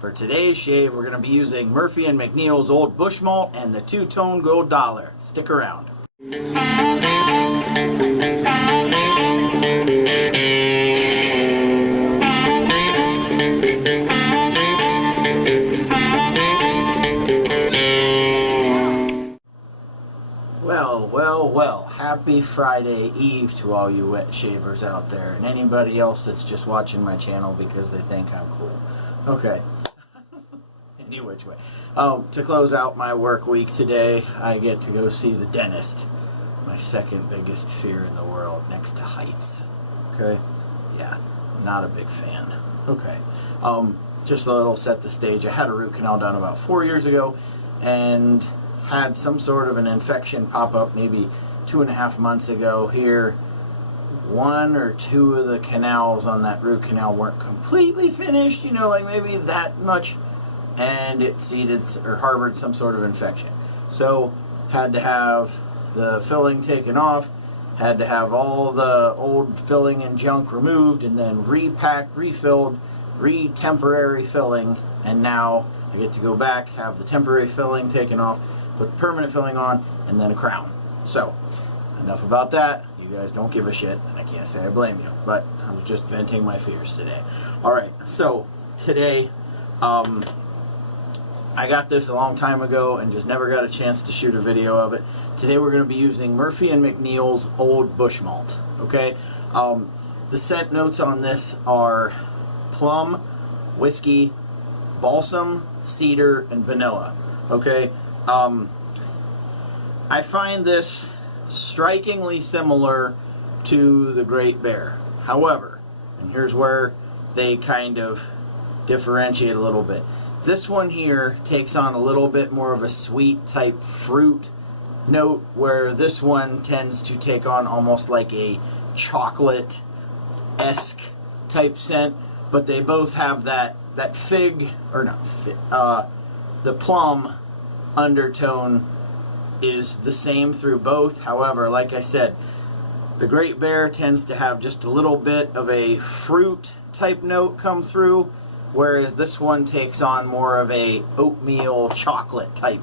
For today's shave, we're going to be using Murphy & McNeil's Old Bushmalt and the two-tone gold dollar. Stick around. Well, happy Friday Eve to all you wet shavers out there, and anybody else that's just watching my channel because they think I'm cool. Okay. Any which way. To close out my work week today, I get to go see the dentist. My second biggest fear in the world, next to heights. Okay? Yeah, not a big fan. Okay. Just a little set the stage. I had a root canal done about 4 years ago, and had some sort of an infection pop up maybe 2.5 months ago here. 1 or 2 of the canals on that root canal weren't completely finished, you know, like maybe that much, and it seeded or harbored some sort of infection. So had to have the filling taken off, had to have all the old filling and junk removed, and then repacked, refilled, temporary filling, and now I get to go back, have the temporary filling taken off, put permanent filling on, and then a crown. So, enough about that. You guys don't give a shit, and I can't say I blame you, but I'm just venting my fears today. Alright, so today, I got this a long time ago and just never got a chance to shoot a video of it. Today we're going to be using Murphy & McNeil's Old Bushmalt. Okay? The scent notes on this are plum, whiskey, balsam, cedar, and vanilla. Okay? I find this strikingly similar to the Great Bear. However, and here's where they kind of differentiate a little bit. This one here takes on a little bit more of a sweet type fruit note, where this one tends to take on almost like a chocolate-esque type scent, but they both have that fig, or not fig, the plum undertone is the same through both. However, like I said, the Great Bear tends to have just a little bit of a fruit type note come through, whereas this one takes on more of a oatmeal chocolate type.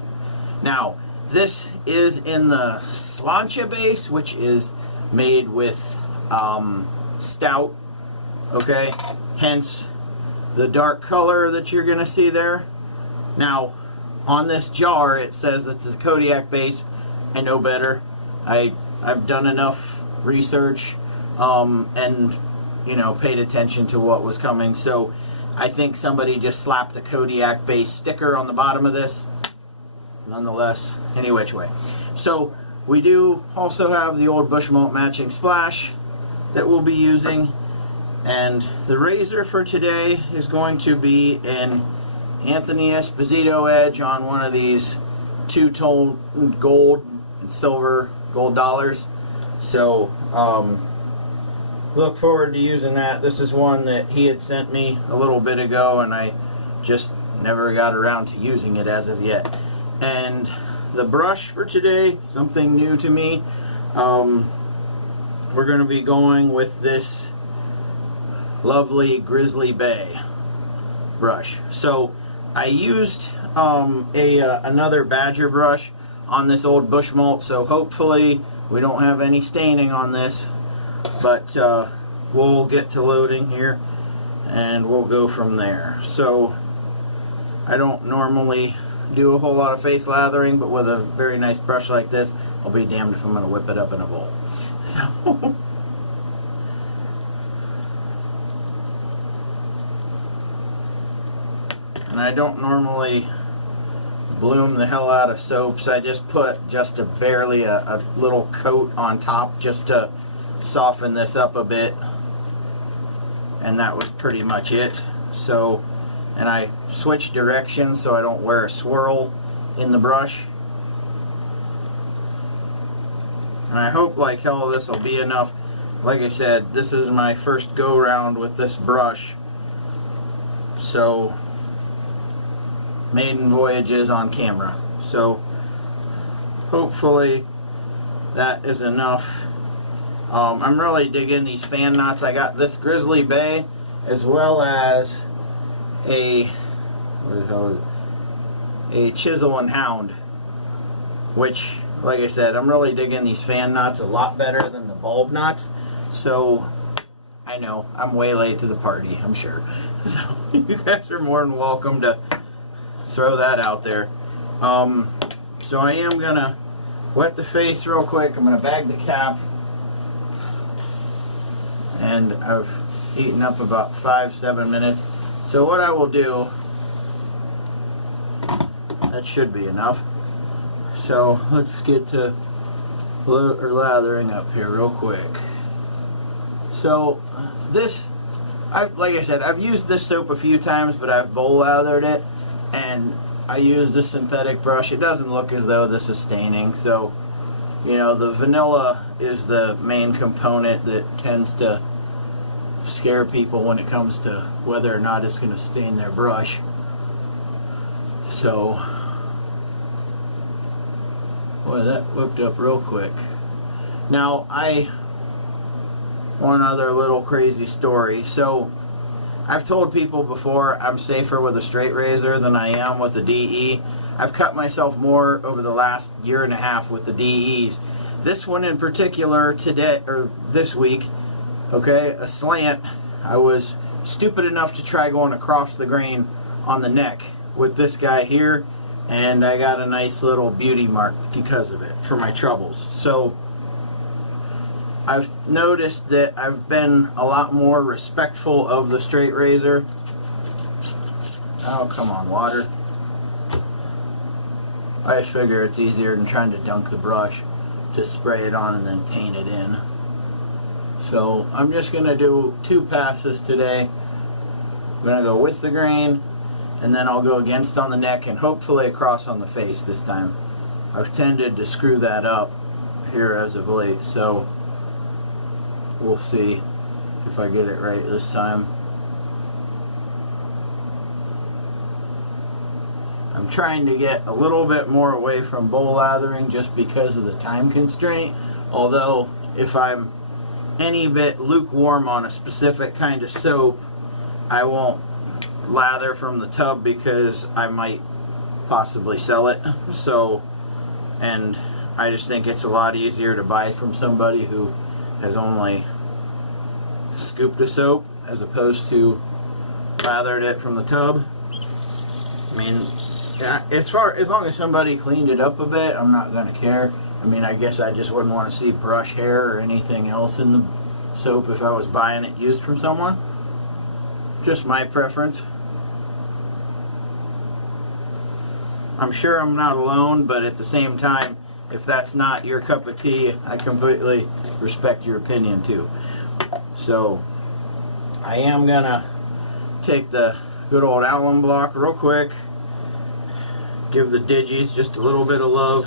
Now, this is in the Slancha base, which is made with stout, okay? Hence the dark color that you're gonna see there. Now, on this jar, it says it's a Kodiak base. I know better. I've done enough research and, you know, paid attention to what was coming. So I think somebody just slapped the Kodiak base sticker on the bottom of this. Nonetheless, any which way. So we do also have the Old Bushmalt matching splash that we'll be using. And the razor for today is going to be an Anthony Esposito edge on one of these two-tone gold and silver gold dollars. So look forward to using that. This is one that he had sent me a little bit ago, and I just never got around to using it as of yet. And the brush for today, something new to me. We're going to be going with this lovely Grizzly Bay brush. So I used another Badger brush on this Old Bushmalt, so hopefully we don't have any staining on this, but we'll get to loading here and we'll go from there. So I don't normally do a whole lot of face lathering, but with a very nice brush like this, I'll be damned if I'm going to whip it up in a bowl. So and I don't normally bloom the hell out of soaps. I just put just barely a little coat on top just to soften this up a bit, and that was pretty much it. So, and I switched directions so I don't wear a swirl in the brush, and I hope like hell this will be enough. Like I said, this is my first go round with this brush, so maiden voyages on camera, so hopefully that is enough. I'm really digging these fan knots. I got this Grizzly Bay as well as a what the hell is it? A chisel and hound, which, like I said, I'm really digging these fan knots a lot better than the bulb knots. So I know I'm way late to the party, I'm sure. So you guys are more than welcome to throw that out there. So I am gonna wet the face real quick. I'm gonna bag the cap, and I've eaten up about 5-7 minutes. So what I will do, that should be enough. So let's get to lathering up here real quick. So this, like I said, I've used this soap a few times, but I've bowl lathered it, and I used a synthetic brush. It doesn't look as though this is staining. So, you know, the vanilla is the main component that tends to scare people when it comes to whether or not it's going to stain their brush. So, boy, that whipped up real quick. Now, one other little crazy story. So, I've told people before I'm safer with a straight razor than I am with a DE. I've cut myself more over the last year and a half with the DEs. This one in particular today, or this week, okay, a slant, I was stupid enough to try going across the grain on the neck with this guy here, and I got a nice little beauty mark because of it for my troubles. So I've noticed that I've been a lot more respectful of the straight razor. Oh, come on, water. I just figure it's easier than trying to dunk the brush to spray it on and then paint it in. So I'm just going to do 2 passes today. I'm going to go with the grain, and then I'll go against on the neck and hopefully across on the face this time. I've tended to screw that up here as of late, so we'll see if I get it right this time. I'm trying to get a little bit more away from bowl lathering just because of the time constraint. Although, if I'm any bit lukewarm on a specific kind of soap, I won't lather from the tub because I might possibly sell it. So, and I just think it's a lot easier to buy from somebody who has only scooped a soap as opposed to lathered it from the tub. I mean, as long as somebody cleaned it up a bit, I'm not gonna care. I mean, I guess I just wouldn't want to see brush hair or anything else in the soap if I was buying it used from someone. Just my preference. I'm sure I'm not alone, but at the same time, if that's not your cup of tea, I completely respect your opinion too. So, I am gonna take the good old alum block real quick, give the digis just a little bit of love.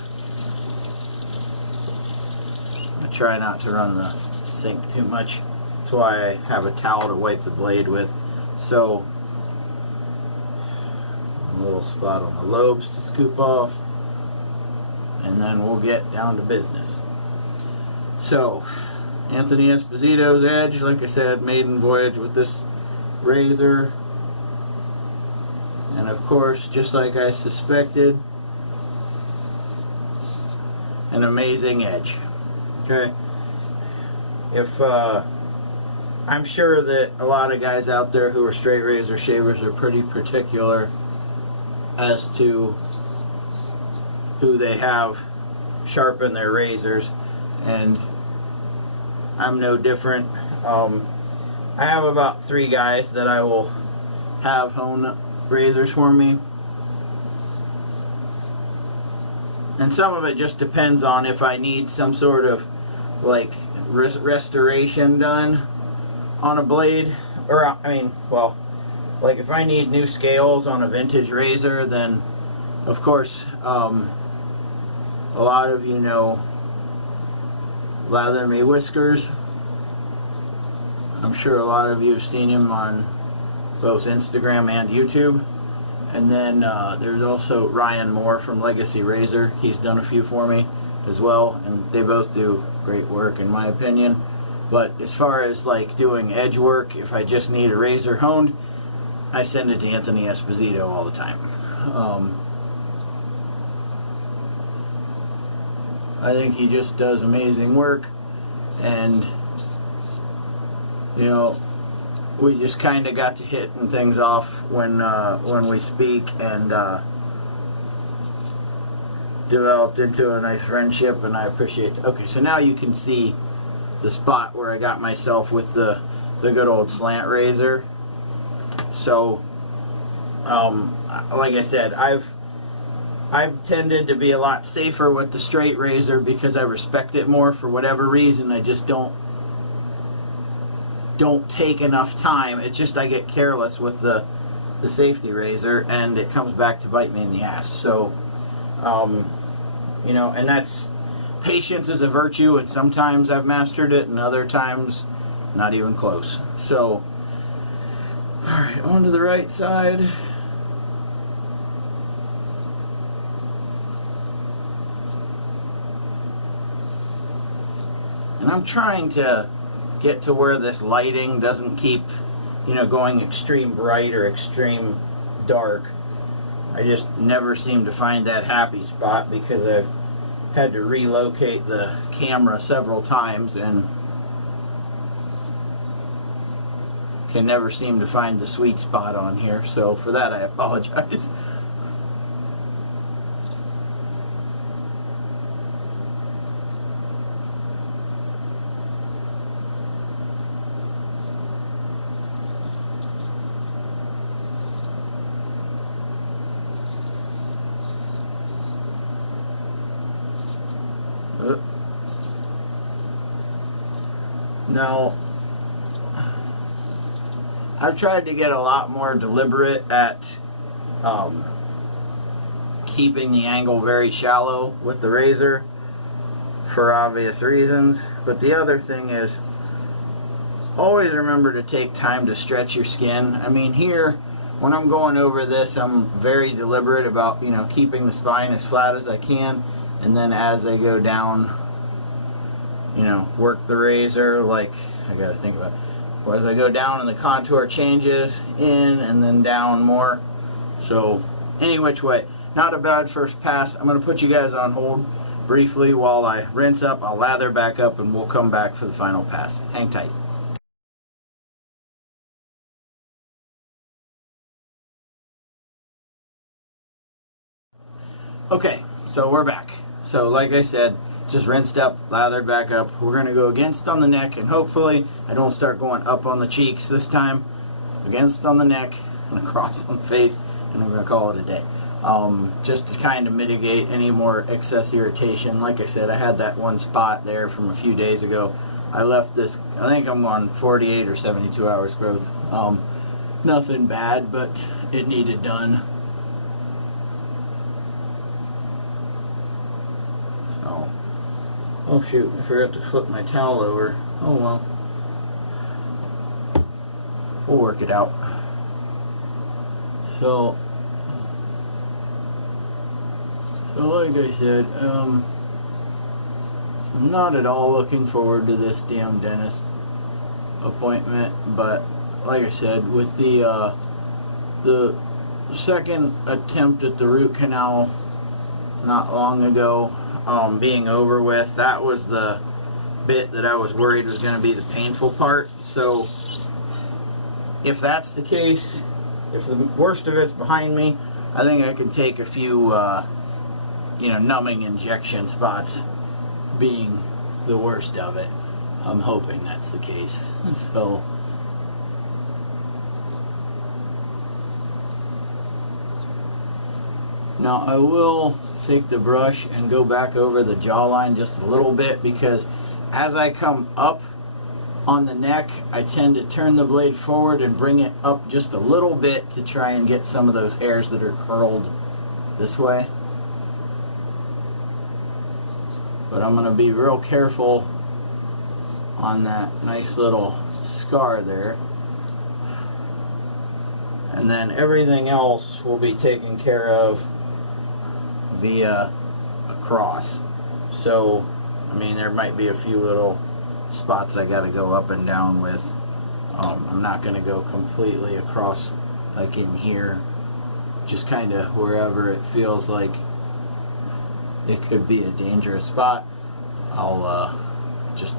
I try not to run the sink too much. That's why I have a towel to wipe the blade with. So, a little spot on the lobes to scoop off, and then we'll get down to business. So, Anthony Esposito's edge, like I said, maiden voyage with this razor. And of course, just like I suspected, an amazing edge. Okay? I'm sure that a lot of guys out there who are straight razor shavers are pretty particular as to who they have sharpen their razors, and I'm no different. I have about 3 guys that I will have hone razors for me, and some of it just depends on if I need some sort of like restoration done on a blade, or I mean, well, like if I need new scales on a vintage razor, then of course a lot of you know Lather Me Whiskers. I'm sure a lot of you have seen him on both Instagram and YouTube. And then there's also Ryan Moore from Legacy Razor. He's done a few for me as well, and they both do great work in my opinion. But as far as like doing edge work, if I just need a razor honed, I send it to Anthony Esposito all the time. I think he just does amazing work, and you know, we just kind of got to hitting things off when we speak, and developed into a nice friendship, and I appreciate it. Okay, so now you can see the spot where I got myself with the good old slant razor. So, like I said, I've tended to be a lot safer with the straight razor because I respect it more. For whatever reason, I just don't take enough time. It's just I get careless with the safety razor, and it comes back to bite me in the ass. So, you know, and that's, patience is a virtue, and sometimes I've mastered it, and other times not even close. So, alright, on to the right side. And I'm trying to get to where this lighting doesn't keep, you know, going extreme bright or extreme dark. I just never seem to find that happy spot because I've had to relocate the camera several times and can never seem to find the sweet spot on here. So for that, I apologize. Now, I've tried to get a lot more deliberate at keeping the angle very shallow with the razor for obvious reasons. But the other thing is, always remember to take time to stretch your skin. I mean, here, when I'm going over this, I'm very deliberate about, you know, keeping the spine as flat as I can. And then as I go down, you know, work the razor, like, I gotta think about it. Well, as I go down and the contour changes in and then down more. So, any which way. Not a bad first pass. I'm gonna put you guys on hold briefly while I rinse up. I'll lather back up and we'll come back for the final pass. Hang tight. Okay, so we're back. So like I said, just rinsed up, lathered back up. We're going to go against on the neck, and hopefully I don't start going up on the cheeks this time. Against on the neck and across on the face, and I'm going to call it a day. Just to kind of mitigate any more excess irritation. Like I said, I had that one spot there from a few days ago. I left this, I think I'm on 48 or 72 hours growth. Nothing bad, but it needed done. Oh shoot, I forgot to flip my towel over. Oh well. We'll work it out. So like I said, I'm not at all looking forward to this damn dentist appointment, but like I said, with the second attempt at the root canal not long ago, being over with, that was the bit that I was worried was going to be the painful part. So if that's the case, if the worst of it's behind me, I think I can take a few you know, numbing injection spots being the worst of it. I'm hoping that's the case. So now I will take the brush and go back over the jawline just a little bit, because as I come up on the neck, I tend to turn the blade forward and bring it up just a little bit to try and get some of those hairs that are curled this way. But I'm going to be real careful on that nice little scar there. And then everything else will be taken care of via across. So, I mean, there might be a few little spots I got to go up and down with. I'm not going to go completely across like in here, just kind of wherever it feels like it could be a dangerous spot, I'll just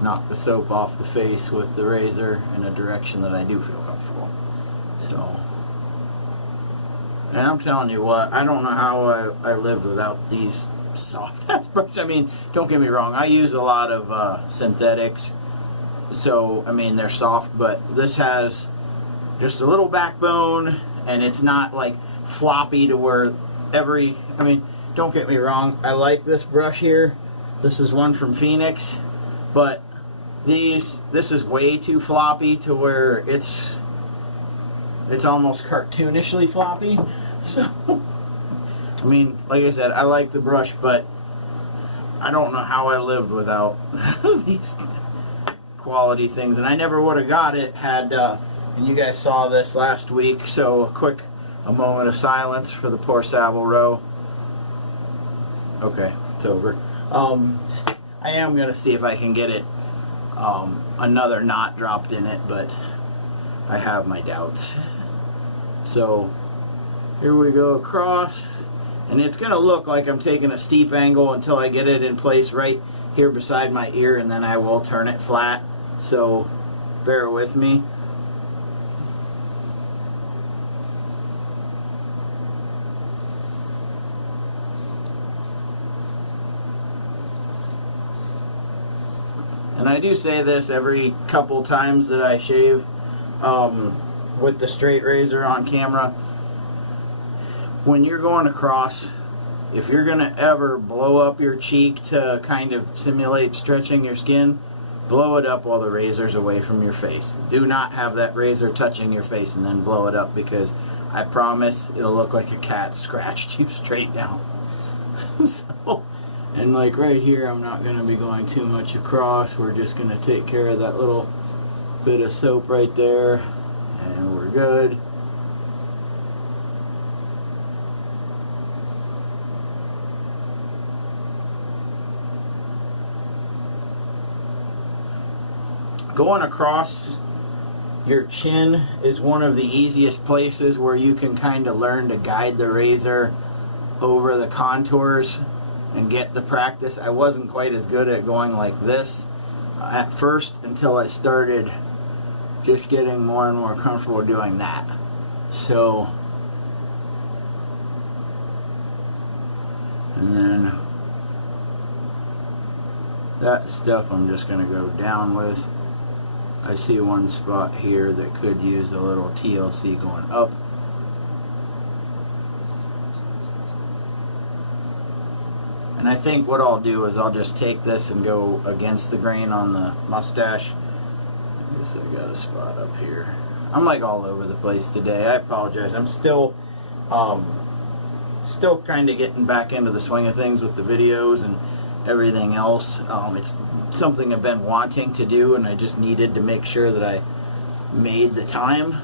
knock the soap off the face with the razor in a direction that I do feel comfortable. So, and I'm telling you what, I don't know how I lived without these soft ass brushes. I mean, don't get me wrong, I use a lot of synthetics, so I mean they're soft, but this has just a little backbone, and it's not like floppy to where I mean, don't get me wrong, I like this brush here. This is one from Phoenix, but this is way too floppy to where it's almost cartoonishly floppy. So, I mean, like I said, I like the brush, but I don't know how I lived without these quality things, and I never would have got it had, and you guys saw this last week, so a moment of silence for the poor Savile Row. Okay, it's over. I am going to see if I can get it, another knot dropped in it, but I have my doubts. So, here we go across, and it's going to look like I'm taking a steep angle until I get it in place right here beside my ear, and then I will turn it flat, so bear with me. And I do say this every couple times that I shave with the straight razor on camera. When you're going across, if you're going to ever blow up your cheek to kind of simulate stretching your skin, blow it up while the razor's away from your face. Do not have that razor touching your face and then blow it up, because I promise it'll look like a cat scratched you straight down. So, and like right here, I'm not going to be going too much across. We're just going to take care of that little bit of soap right there, and we're good. Going across your chin is one of the easiest places where you can kind of learn to guide the razor over the contours and get the practice. I wasn't quite as good at going like this at first until I started just getting more and more comfortable doing that. So, and then that stuff I'm just going to go down with. I see one spot here that could use a little TLC going up. And I think what I'll do is I'll just take this and go against the grain on the mustache. I guess I got a spot up here. I'm like all over the place today. I apologize. I'm still kind of getting back into the swing of things with the videos and everything else. It's something I've been wanting to do, and I just needed to make sure that I made the time.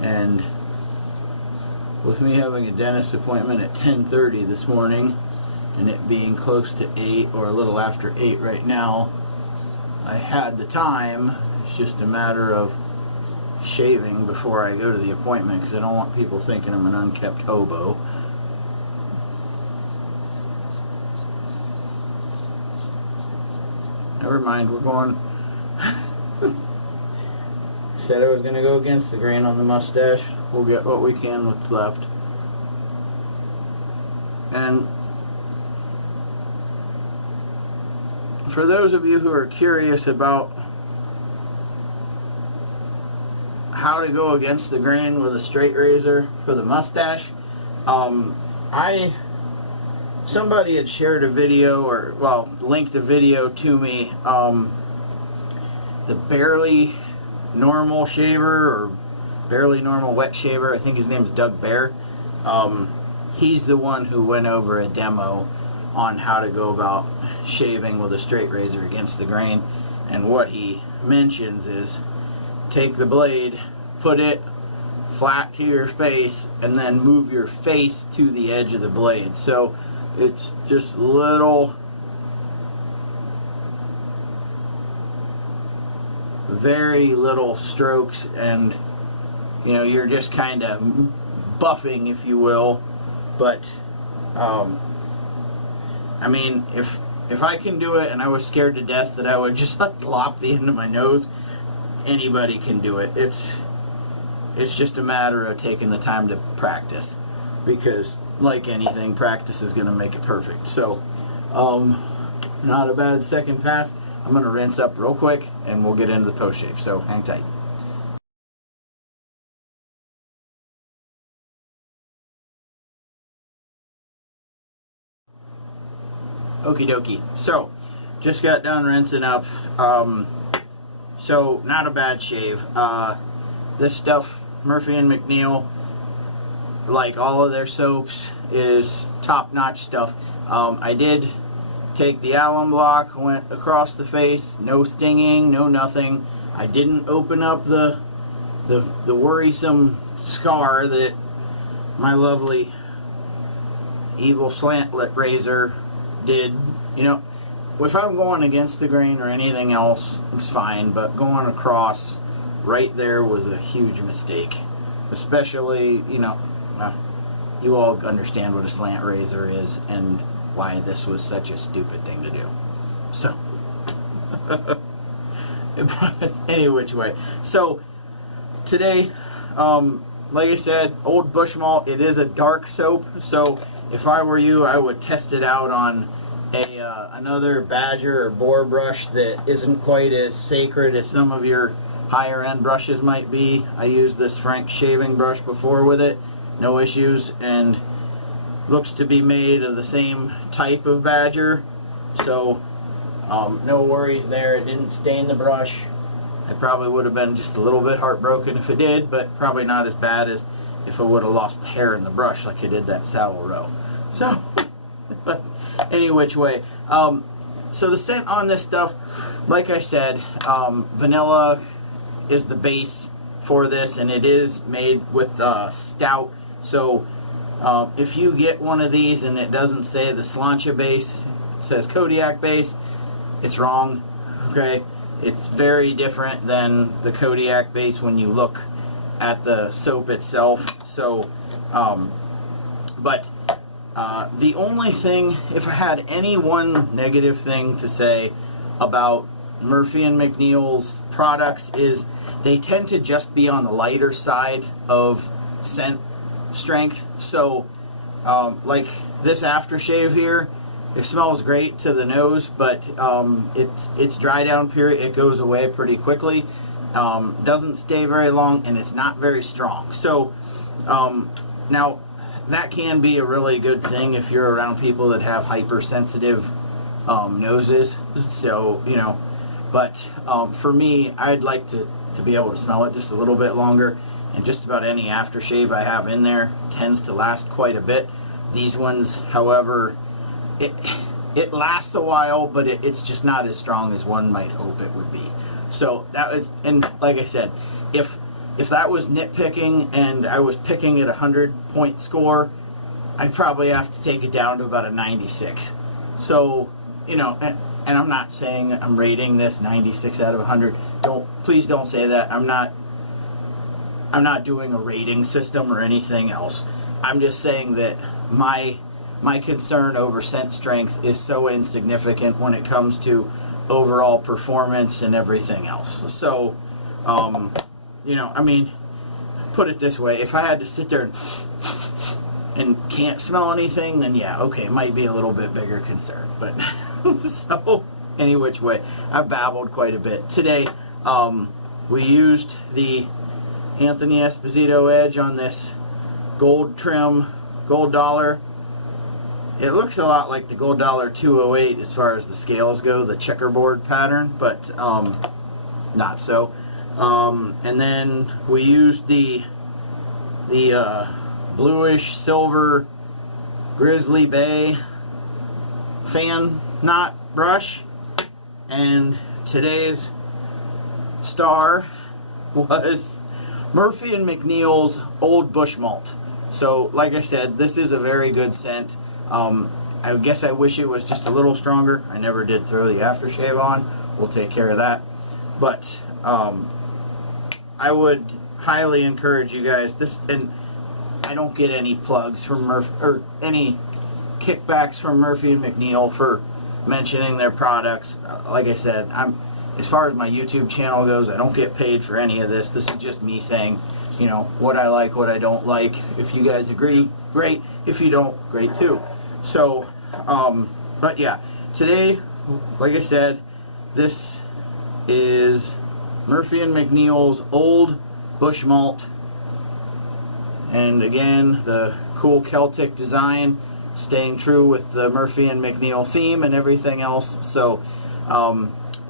And with me having a dentist appointment at 10:30 this morning, and it being close to 8 or a little after 8 right now, I had the time. It's just a matter of shaving before I go to the appointment, because I don't want people thinking I'm an unkept hobo. Never mind, we're going. Said I was going to go against the grain on the mustache. We'll get what we can what's left. And for those of you who are curious about how to go against the grain with a straight razor for the mustache, somebody had shared a video, or well, linked a video to me. The Barely Normal Shaver, or Barely Normal Wet Shaver, I think his name is Doug Bear. He's the one who went over a demo on how to go about shaving with a straight razor against the grain. And what he mentions is take the blade, put it flat to your face, and then move your face to the edge of the blade. So it's just little, very little strokes, and you know, you're just kind of buffing, if you will. But I mean, if I can do it, and I was scared to death that I would just like lop the end of my nose, anybody can do it. It's just a matter of taking the time to practice, because like anything, practice is going to make it perfect. So not a bad second pass. I'm going to rinse up real quick and we'll get into the post shave, so hang tight. Okie dokie. So, just got done rinsing up. So, not a bad shave. This stuff, Murphy and McNeil, like all of their soaps, is top-notch stuff. I did take the alum block, went across the face, no stinging, no nothing. I didn't open up the worrisome scar that my lovely evil slant razor did. You know, if I'm going against the grain or anything else, it's fine, but going across right there was a huge mistake. Especially, you know, you all understand what a slant razor is and why this was such a stupid thing to do. So, but any which way. So, today, like I said, Old Bushmalt, it is a dark soap, so if I were you, I would test it out on another badger or boar brush that isn't quite as sacred as some of your higher end brushes might be. I used this Frank shaving brush before with it, no issues, and looks to be made of the same type of badger, so no worries there. It didn't stain the brush. I probably would have been just a little bit heartbroken if it did, but probably not as bad as if I would have lost hair in the brush like I did that saddle row. So, but any which way. So the scent on this stuff, like I said, vanilla is the base for this, and it is made with stout. So if you get one of these and it doesn't say the Slancha base, it says Kodiak base, it's wrong. Okay, it's very different than the Kodiak base when you look at the soap itself. So, the only thing, if I had any one negative thing to say about Murphy and McNeil's products, is they tend to just be on the lighter side of scent strength. So, like this aftershave here, it smells great to the nose, but its dry down period, it goes away pretty quickly. Doesn't stay very long, and it's not very strong. So, now, that can be a really good thing if you're around people that have hypersensitive noses. So, you know, but for me, I'd like to be able to smell it just a little bit longer, and just about any aftershave I have in there tends to last quite a bit. These ones, however, it lasts a while, but it's just not as strong as one might hope it would be. So that was, and like I said, if that was nitpicking and I was picking at a 100-point score, I'd probably have to take it down to about a 96. So, you know, and I'm not saying I'm rating this 96 out of 100. Please don't say that. I'm not doing a rating system or anything else. I'm just saying that my concern over scent strength is so insignificant when it comes to overall performance and everything else. So, you know, I mean, put it this way, if I had to sit there and can't smell anything, then yeah, okay, it might be a little bit bigger concern. But, so, any which way, I've babbled quite a bit. Today, we used the Anthony Esposito Edge on this gold trim, gold dollar. It looks a lot like the gold dollar 208 as far as the scales go, the checkerboard pattern, but not so. And then we used the bluish silver Grizzly Bay fan knot brush, and today's star was Murphy and McNeil's Old Bushmalt. So, like I said, this is a very good scent. I guess I wish it was just a little stronger. I never did throw the aftershave on. We'll take care of that. But I would highly encourage you guys. And I don't get any plugs from or any kickbacks from Murphy and McNeil for mentioning their products. Like I said, as far as my YouTube channel goes, I don't get paid for any of this. This is just me saying, you know, what I like, what I don't like. If you guys agree, great. If you don't, great too. So, but yeah, today, like I said, this is Murphy and McNeil's Old Bushmalt. And again, the cool Celtic design, staying true with the Murphy and McNeil theme and everything else. So,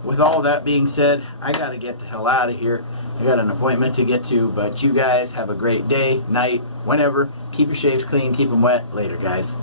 with all that being said, I gotta get the hell out of here. I got an appointment to get to, but you guys have a great day, night, whenever. Keep your shaves clean, keep them wet. Later, guys.